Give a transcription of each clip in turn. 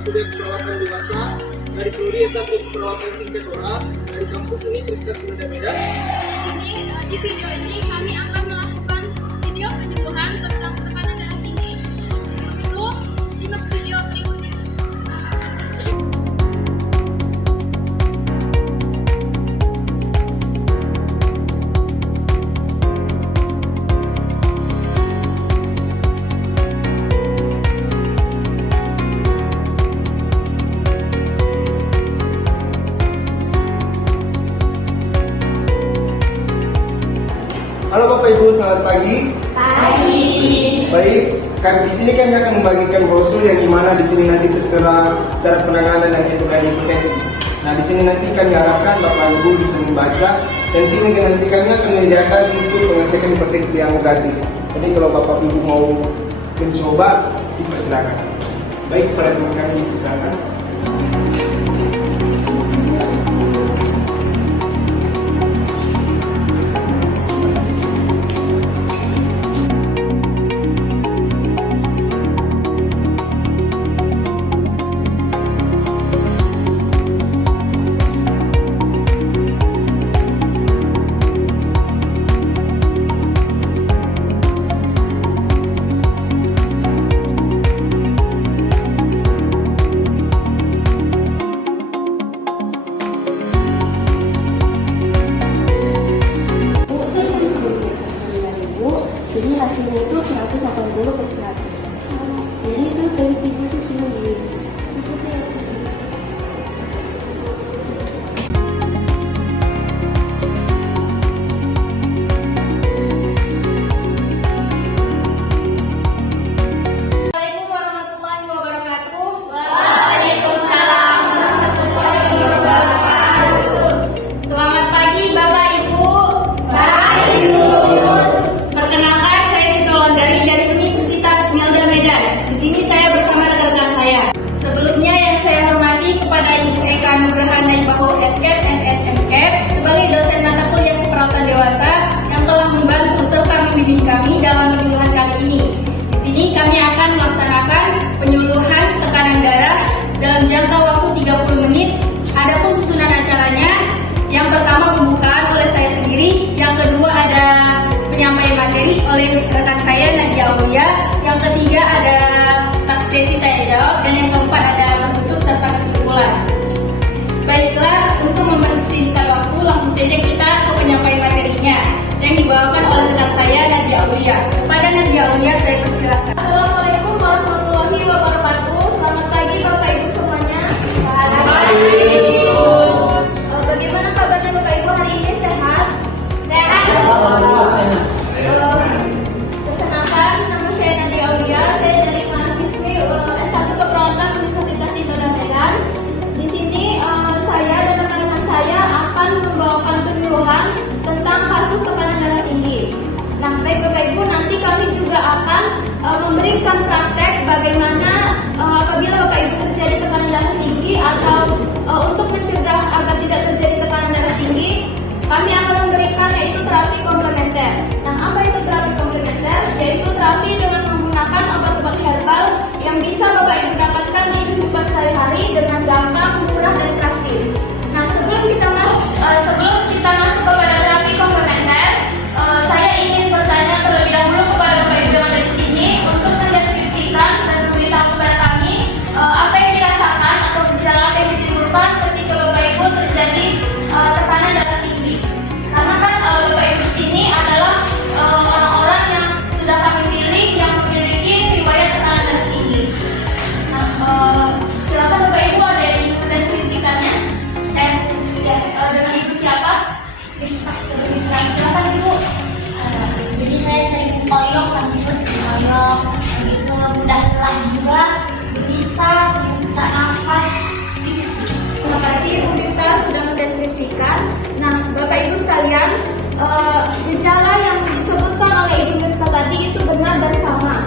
kuliah keperawatan dewasa dari Prodi S1 Keperawatan tingkat 2 dari kampus Universitas Gajah Mada. Di video ini kami akan melakukan video penyuluhan tentang tekanan darah tinggi. Untuk itu, simak video berikut ini. Halo Bapak Ibu, selamat pagi. Pagi. Baik, di sini kami akan membagikan brosur yang dimana di sini nanti tertera cara penanganan dan evaluasi hipertensi. Nah, di sini nanti kami harapkan Bapak Ibu bisa membaca dan sini nanti kami akan menyediakan untuk pengecekan hipertensi yang gratis. Jadi kalau Bapak Ibu mau mencoba, dipersilakan. Baik, kepada teman kami dipersilakan. Jadi hasilnya itu 180/100. Jadi itu tensi itu tinggi. Assalamualaikum warahmatullahi wabarakatuh. Waalaikumsalam warahmatullahi wabarakatuh. Selamat pagi Bapak Ibu. Perkenalkan, saya Fitolon dari Universitas Gajah Mada. Di sini saya bersama rekan-rekan saya. Sebelumnya yang saya hormati kepada Ibu Eka Nugraha Naibaho SKEP and SMKEP sebagai dosen mata kuliah keperawatan dewasa yang telah membantu serta membimbing kami dalam penyuluhan kali ini. Di sini kami akan melaksanakan penyuluhan tekanan darah dalam jangka waktu 30 menit. Adapun susunan acaranya, yang pertama pembukaan oleh saya sendiri, yang kedua ada penyampaian materi oleh rekan saya Nadia Aulia, yang ketiga ada sesi tanya jawab, dan yang keempat ada penutup serta kesimpulan. Baiklah, untuk mempersingkat waktu, langsung saja kita ke penyampaian materinya yang dibawakan oleh rekan saya Nadia Aulia. Kepada Nadia Aulia saya persilakan. Assalamualaikum warahmatullahi wabarakatuh. Selamat pagi Bapak Ibu semuanya. Bagaimana kabarnya Bapak Ibu hari ini, sehat? Sehat. Perkenalkan, nama saya Nadia Aulia. Saya dari mahasiswi S1 Keperawatan Universitas Gajah Mada. Di sini saya dan rekan-rekan saya akan membawakan penyuluhan tentang kasus tekanan darah tinggi. Nah, baik Bapak Ibu, nanti kami juga akan memberikan praktek bagaimana apabila Bapak Ibu terjadi tekanan darah tinggi atau untuk mencegah agar tidak terjadi tekanan darah tinggi, kami akan memberikan yaitu terapi komplementer. Nah, apa itu terapi komplementer? Yaitu terapi dengan menggunakan obat-obat herbal yang bisa Bapak Ibu dapatkan di kehidupan sehari-hari dengan gampang, murah, dan praktis. Nah, sebelum kita masuk kepada terapi komplementer, saya ingin bertanya terlebih dahulu kepada Bapak Ibu yang ada di sini untuk mendeskripsikan dan memberitahu kepada kami apa yang dirasakan atau gejala apa yang ditimbulkan ketika Bapak Ibu terjadi tekanan darah tinggi. Karena kan Bapak Ibu sini adalah orang-orang yang sudah kami pilih yang memiliki riwayat tekanan darah tinggi. Nah, silakan Bapak Ibu ada yang mendeskripsikannya. Saya dengan Ibu siapa? Silakan Ibu. Jadi saya sering koyok terus koyok, begitu mudah lelah juga, bisa sesak nafas. Terima kasih Ibu Dita sudah mendeskripsikan. Nah, Bapak Ibu sekalian, gejala yang disebutkan oleh Ibu Dita tadi itu benar dan sama.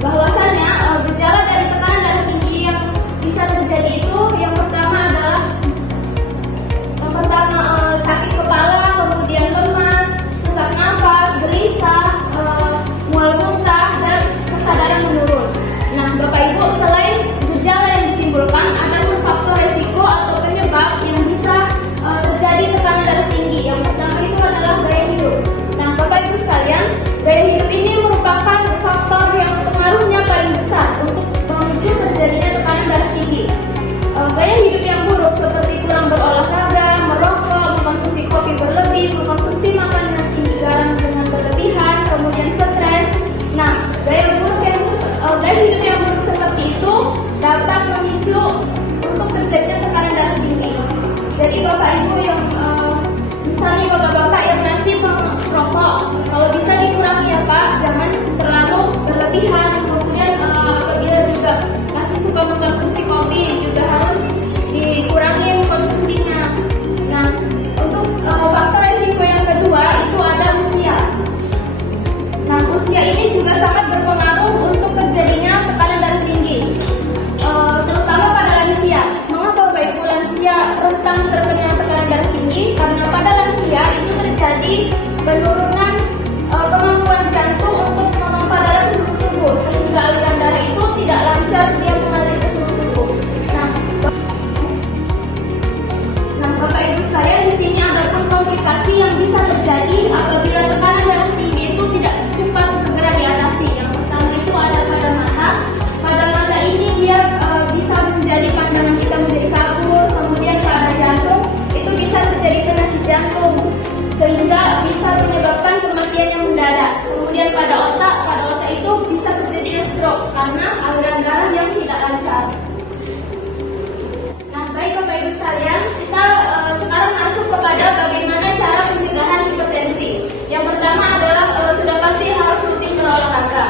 Bahwasannya gejala dari tekanan darah tinggi yang bisa terjadi itu yang pertama adalah sakit kepala, kemudian lemas, sesak nafas, gelisah, mual muntah, dan kesadaran menurun. Nah, Bapak Ibu, selain gaya hidup yang buruk seperti kurang berolahraga, merokok, mengkonsumsi kopi berlebih, mengkonsumsi makanan yang tinggi garam dengan berlebihan, kemudian stres. Nah, gaya hidup yang buruk seperti itu dapat memicu untuk terjadinya tekanan darah tinggi. Jadi Bapak Ibu yang misalnya bapak-bapak yang masih merokok, kalau bisa dikurangi ya Pak, jangan terlalu berlebihan. Kemudian apabila juga masih suka mengkonsumsi kopi, juga harus dikurangi konsumsinya. Nah, untuk faktor resiko yang kedua itu ada usia. Nah, usia ini juga sangat berpengaruh untuk terjadinya tekanan darah tinggi, terutama pada lansia. Mengapa Bapak Ibu lansia rentan terkena tekanan darah tinggi? Karena pada lansia itu terjadi penurunan kemampuan jantung untuk memompa darah ke seluruh tubuh, sehingga aliran darah itu tidak lancar dia mengalir ke seluruh tubuh. Nah, Bapak Ibu sekalian, di sini ada komplikasi yang bisa terjadi apabila tekanan darah tinggi itu tidak cepat segera diatasi. Yang pertama itu ada pada mata. Pada mata ini dia bisa menjadi pandangan kita menjadi kabur. Kemudian pada jantung itu bisa terjadi penyakit jantung sehingga bisa menyebabkan kematian yang mendadak. Kemudian pada otak itu bisa terjadi stroke karena aliran darah yang tidak lancar. Nah, baik Bapak Ibu sekalian, kita sekarang masuk kepada bagaimana cara pencegahan hipertensi. Yang pertama adalah sudah pasti harus rutin berolahraga.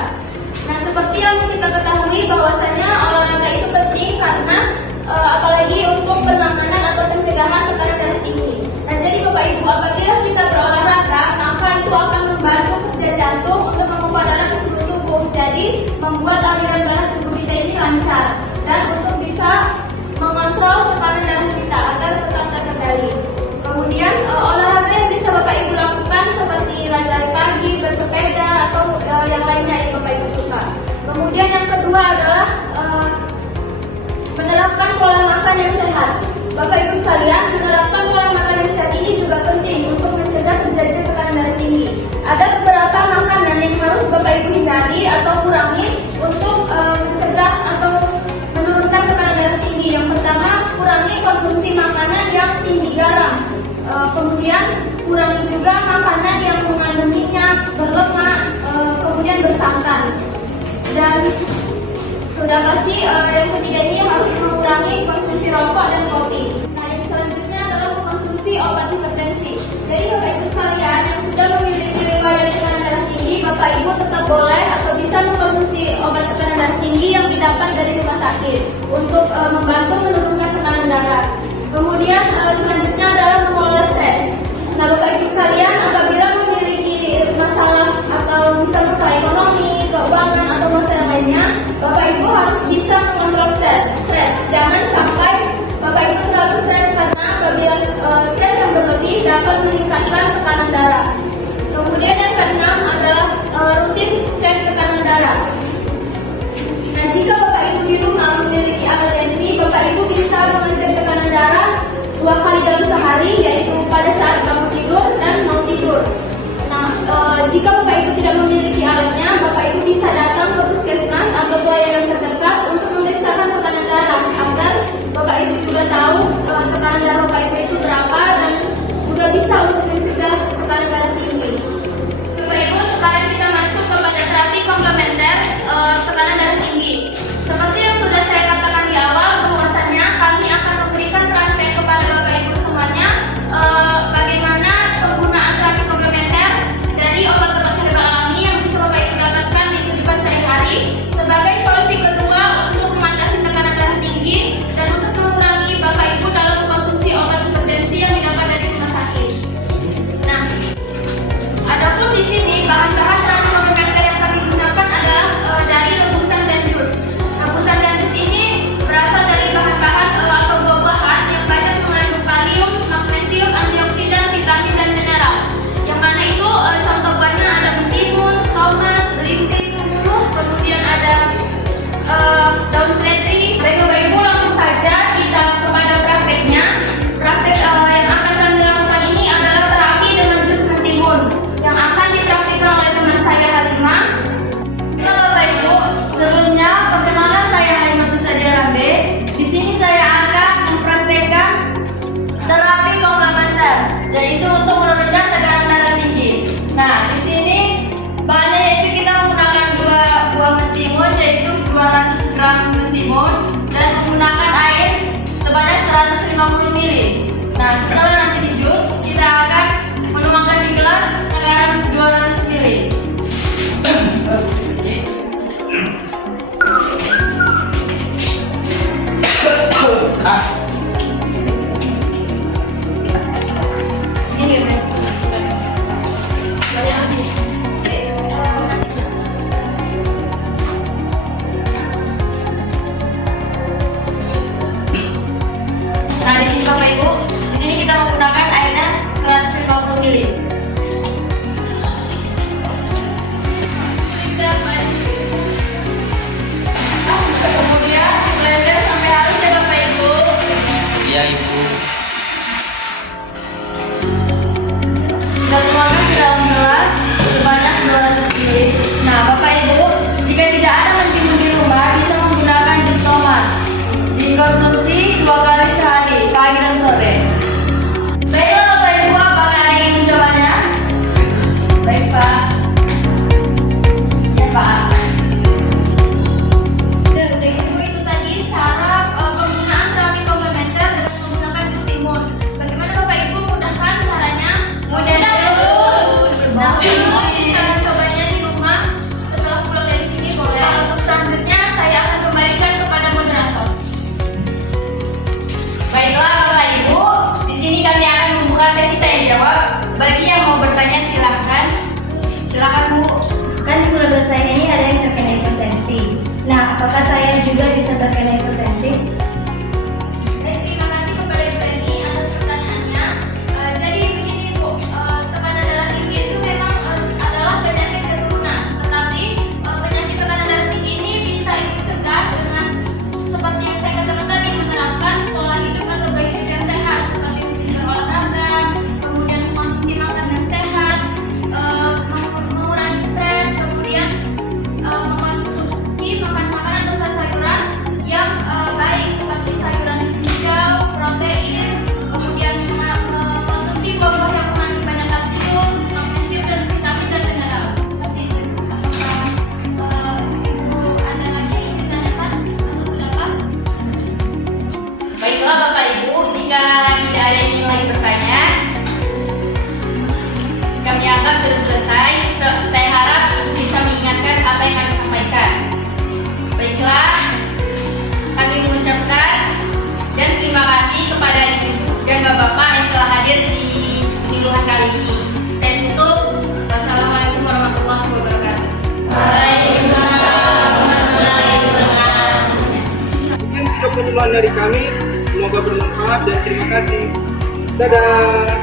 Nah, seperti yang kita ketahui bahwasanya olahraga itu penting karena apalagi untuk penanganan atau pencegahan tekanan darah tinggi. Nah, jadi Bapak Ibu, apabila kita berolahraga, maka itu akan membantu kerja jantung untuk memompa darah ke seluruh tubuh. Jadi membuat aliran darah tubuh kita ini lancar dan untuk bisa mengontrol tekanan darah kita agar tetap terkendali. Kemudian olahraga yang bisa Bapak Ibu lakukan seperti lari pagi, bersepeda atau yang lainnya yang Bapak Ibu suka. Kemudian yang kedua adalah menerapkan pola makan yang sehat. Bapak Ibu sekalian, menerapkan pola makan yang sehat ini juga penting untuk mencegah terjadinya tekanan darah tinggi. Ada beberapa makanan yang harus Bapak Ibu hindari atau kurangi untuk mencegah atau menurunkan tekanan darah tinggi. Yang pertama, kurangi konsumsi makanan yang tinggi garam. Kemudian kurangi juga makanan yang mengandung minyak, berlemak, kemudian bersantan. Dan sudah pasti yang ketiga ini harus mengurangi konsumsi rokok dan kopi. Nah, yang selanjutnya adalah mengkonsumsi obat hipertensi. Jadi Bapak Ibu sekalian yang sudah memiliki riwayat tekanan darah tinggi, Bapak Ibu tetap boleh atau bisa mengkonsumsi obat tekanan darah tinggi yang didapat dari rumah sakit untuk membantu menurunkan tekanan darah. Kemudian selanjutnya adalah mengelola stres. Nah, Bapak Ibu sekalian, apabila memiliki masalah atau misalnya masalah ekonomi, keuangan atau masalah lainnya, Bapak Ibu harus bisa mengontrol stres. Jangan sampai Bapak Ibu terlalu stres karena apabila stres yang berlebih dapat meningkatkan tekanan darah. Kemudian yang keenam adalah rutin cek tekanan darah. Nah, jika Bapak Ibu di rumah memiliki alat tensi, Bapak Ibu bisa mengecek tekanan darah 2 kali dalam sehari, yaitu pada saat bangun tidur dan mau tidur. Nah, jika Bapak Ibu tidak memiliki alatnya, Bapak Ibu bisa datang ke puskesmas atau pelayanan terdekat untuk memeriksakan tekanan darah agar Bapak Ibu juga tahu tekanan darah Bapak Ibu itu berapa dan juga bisa untuk mencegah tekanan darah tinggi. Bapak Ibu, sekarang kita masuk kepada terapi komplementer tekanan darah tinggi. Seperti yang sudah saya katakan di awal, bahwasannya kami akan memberikan praktek kepada Bapak Ibu semuanya bagaimana penggunaan terapi komplementer dari obat-obat herbal alami yang bisa Bapak Ibu dapatkan di sini Bapak Ibu, di sini kita menggunakan airnya 150 ml. Kemudian blender sampai halus ya Bapak Ibu. Iya Ibu. Kita tuangkan ke dalam gelas sebanyak 200 ml. Nah Bapak Ibu, jika tidak ada mentimun di rumah, bisa menggunakan jus tomat. Dikonsumsi 2 kali sehari, pagi dan sore. Baiklah Bapak Ibu, apakah ada yang ingin mencobanya? Baik Pak. Ya Pak. Udah Ibu, itu tadi cara penggunaan terapi komplementer dengan menggunakan jus timun. Bagaimana Bapak Ibu, mudahkan caranya? Mudah terus. Nah, Bapak Ibu bisa mencobanya di rumah setelah pulang dari sini boleh. Untuk selanjutnya saya akan kembalikan kepada moderator. Baiklah Bapak Ibu, di sini kami akan membuka sesi tanya jawab. Bagi yang mau bertanya silahkan. Silahkan Bu. Kan di keluarga saya ini ada yang terkena hipertensi. Nah, apakah saya juga bisa terkena hipertensi? Baik, terima kasih kepada Ibu Reni atas pertanyaannya. Jadi begini Bu, tekanan darah tinggi itu memang adalah penyakit keturunan. Tetapi penyakit tekanan darah tinggi ini bisa Ibu cegah dengan seperti yang saya katakan tadi, menerapkan pola hidup atau gaya hidup yang sehat seperti berolahraga, kemudian mengkonsumsi makanan yang sehat, mengurangi stres, kemudian mengkonsumsi makanan atau sayuran yang baik seperti sayuran hijau, protein, kemudian mengkonsumsi buah-buah yang mengandung banyak kalsium, magnesium dan vitamin dan mineral. Seperti itu. Apakah Ibu ada lagi yang ingin ditanyakan atau sudah pas? Baiklah Bapak Ibu, jika tidak ada yang ingin lagi bertanya, kami anggap sudah selesai. Saya harap Ibu bisa mengingatkan apa yang kami sampaikan. Baiklah, kami mengucapkan dan terima kasih kepada Ibu dan Bapak-Bapak yang telah hadir di penyuluhan kali ini. Saya tutup. Wassalamualaikum warahmatullahi wabarakatuh. Waalaikumsalam warahmatullahi wabarakatuh. Mungkin cukup penyuluhan dari kami, semoga bermanfaat dan terima kasih. Dadah.